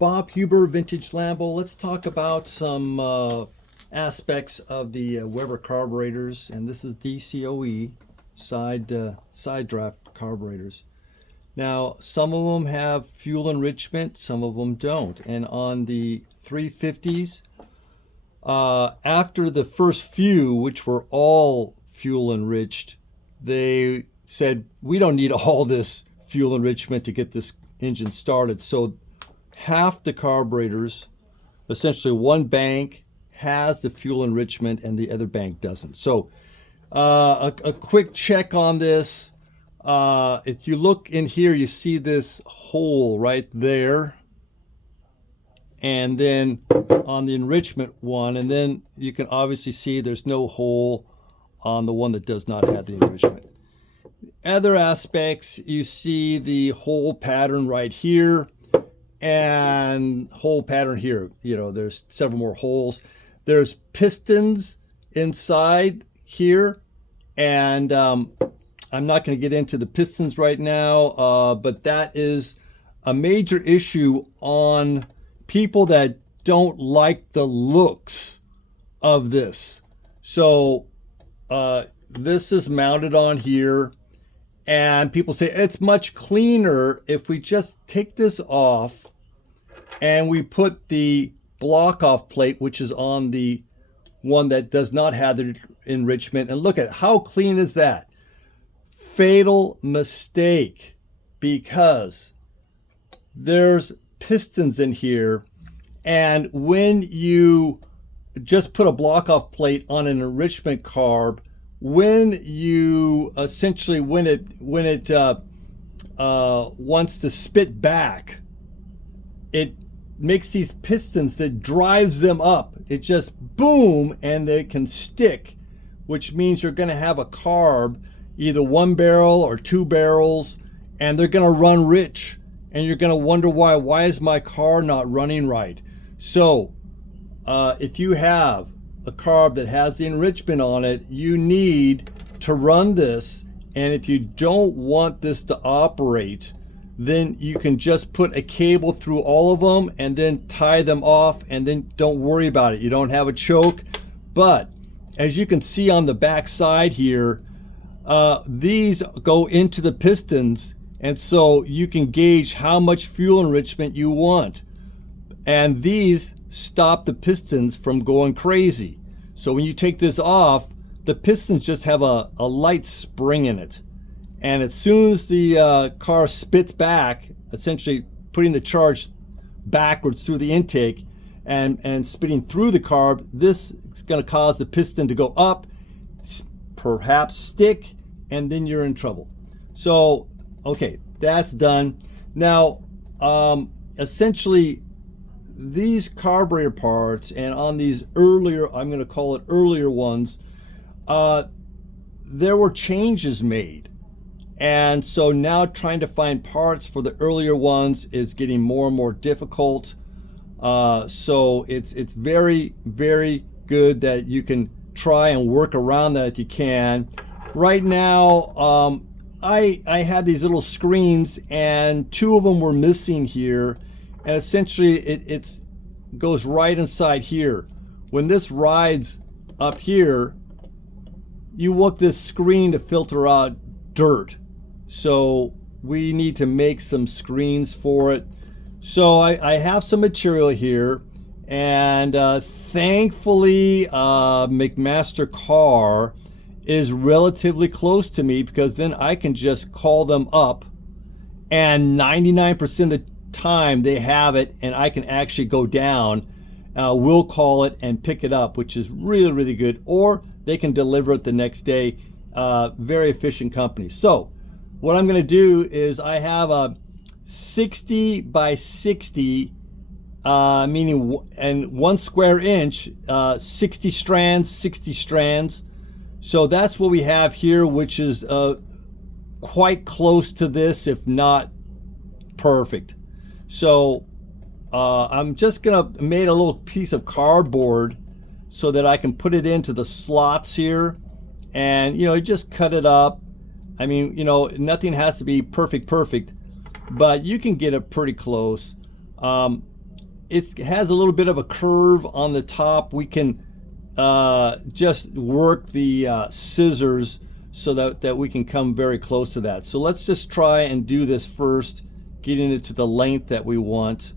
Bob Huber, Vintage Lambo. Let's talk about some aspects of the Weber carburetors, and this is DCOE side draft carburetors. Now, some of them have fuel enrichment, some of them don't. And on the 350s, after the first few, which were all fuel enriched, they said, we don't need all this fuel enrichment to get this engine started. So half the carburetors, essentially one bank, has the fuel enrichment and the other bank doesn't. So a quick check on this. If you look in here, you see this hole right there. And then on the enrichment one, and then you can obviously see there's no hole on the one that does not have the enrichment. Other aspects, you see the hole pattern right here and hole pattern here. You know, there's several more holes. There's pistons inside here, and I'm not going to get into the pistons right now, but that is a major issue on people that don't like the looks of this. So this is mounted on here, and people say it's much cleaner if we just take this off and we put the block off plate, which is on the one that does not have the enrichment, and look at how clean is that. Fatal mistake, because there's pistons in here, and when you just put a block off plate on an enrichment carb, when you essentially when it wants to spit back, it makes these pistons that drives them up. It just boom, and they can stick, which means you're going to have a carb, either one barrel or two barrels, and they're going to run rich, and you're going to wonder why is my car not running right. So if you have a carb that has the enrichment on it, you need to run this, and if you don't want this to operate, then you can just put a cable through all of them and then tie them off, and then don't worry about it. You don't have a choke. But as you can see on the back side here, these go into the pistons, and so you can gauge how much fuel enrichment you want. And these stop the pistons from going crazy. So when you take this off, the pistons just have a light spring in it. And as soon as the car spits back, essentially putting the charge backwards through the intake and spitting through the carb, this is going to cause the piston to go up, perhaps stick, and then you're in trouble. So, okay, that's done. Now, essentially, these carburetor parts, and on these earlier, I'm going to call it earlier ones, there were changes made. And so now trying to find parts for the earlier ones is getting more and more difficult. So it's very, very good that you can try and work around that if you can. Right now, I had these little screens, and two of them were missing here. And essentially it goes right inside here. When this rides up here, you want this screen to filter out dirt. So we need to make some screens for it. So I have some material here, and thankfully McMaster Car is relatively close to me, because then I can just call them up, and 99% of the time they have it, and I can actually go down, we'll call it and pick it up, which is really, really good. Or they can deliver it the next day. Very efficient company. So what I'm going to do is I have a 60 by 60, meaning and 1 square inch, 60 strands. So that's what we have here, which is quite close to this, if not perfect. So I'm just gonna make a little piece of cardboard so that I can put it into the slots here, and you just cut it up. I mean, nothing has to be perfect, but you can get it pretty close. it has a little bit of a curve on the top. We can just work the scissors so that we can come very close to that. So let's just try and do this first, getting it to the length that we want,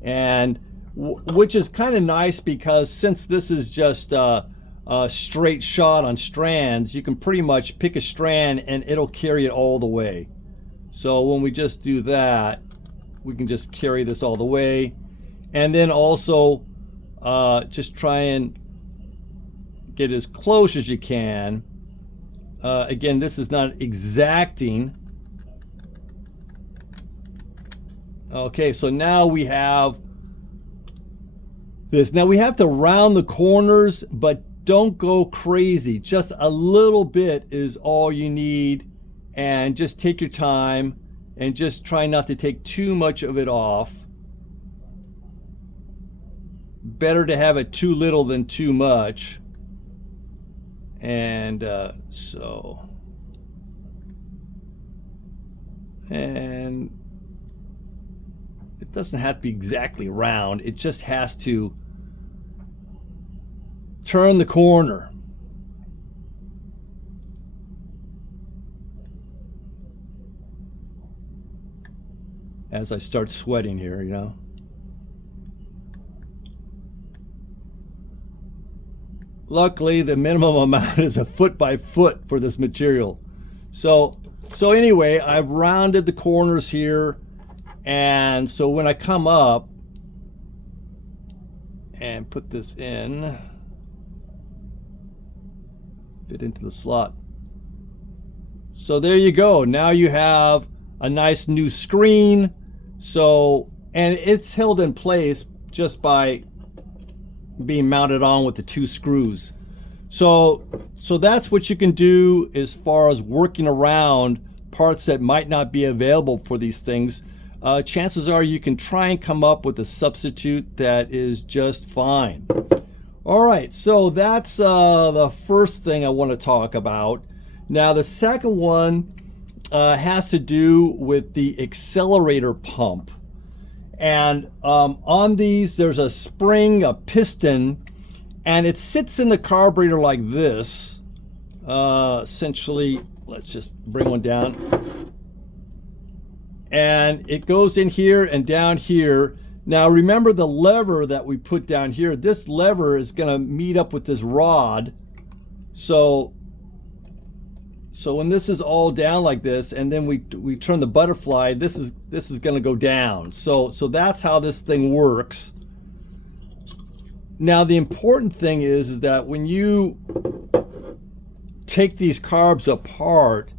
and which is kind of nice because since this is just a straight shot on strands, you can pretty much pick a strand and it'll carry it all the way. So when we just do that, we can just carry this all the way. And then also just try and get as close as you can. Again, this is not exacting. Okay, so now we have this. Now we have to round the corners, but don't go crazy. Just a little bit is all you need, and just take your time and just try not to take too much of it off. Better to have it too little than too much. And and it doesn't have to be exactly round, it just has to turn the corner. As I start sweating here, you know. Luckily, the minimum amount is a foot by foot for this material. So anyway, I've rounded the corners here. And so when I come up and put this in, fit into the slot. So there you go. Now you have a nice new screen. So, and it's held in place just by being mounted on with the two screws. So that's what you can do as far as working around parts that might not be available for these things. Chances are you can try and come up with a substitute that is just fine. All right, so that's the first thing I want to talk about. Now the second one has to do with the accelerator pump. And on these, there's a spring, a piston, and it sits in the carburetor like this. Essentially, let's just bring one down. And it goes in here and down here. Now remember the lever that we put down here. This lever is going to meet up with this rod. So when this is all down like this, and then we turn the butterfly, this is going to go down. So that's how this thing works. Now the important thing is that when you take these carbs apart,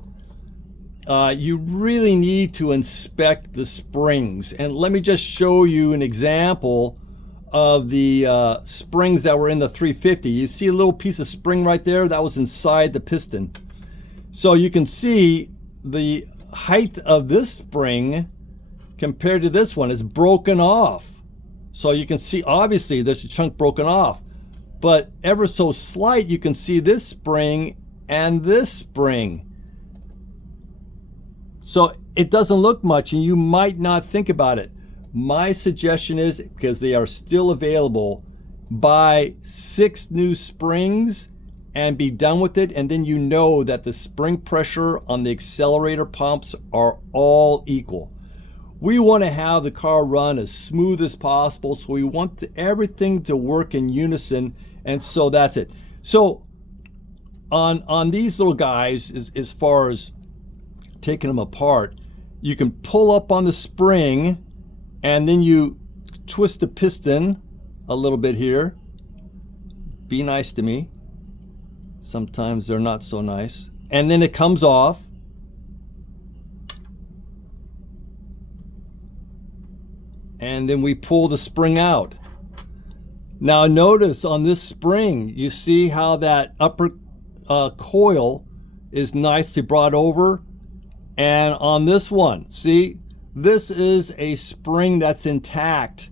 you really need to inspect the springs. And let me just show you an example of the springs that were in the 350. You see a little piece of spring right there? That was inside the piston. So you can see the height of this spring compared to this one is broken off. So you can see obviously there's a chunk broken off, but ever so slight you can see this spring and this spring. So it doesn't look much and you might not think about it. My suggestion is, because they are still available, buy 6 new springs and be done with it, and then you know that the spring pressure on the accelerator pumps are all equal. We want to have the car run as smooth as possible, so we want everything to work in unison, and so that's it. So on these little guys, as far as taking them apart, you can pull up on the spring and then you twist the piston a little bit here. Be nice to me. Sometimes they're not so nice. And then it comes off. And then we pull the spring out. Now notice on this spring, you see how that upper coil is nicely brought over. And on this one, see, this is a spring that's intact.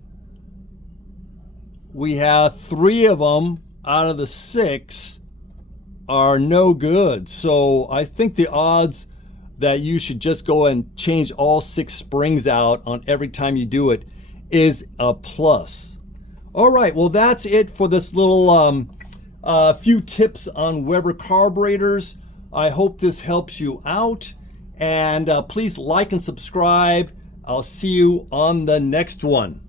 We have 3 of them out of the 6 are no good. So I think the odds that you should just go and change all 6 springs out on every time you do it is a plus. All right, well, that's it for this little few tips on Weber carburetors. I hope this helps you out, and please like and subscribe. I'll see you on the next one.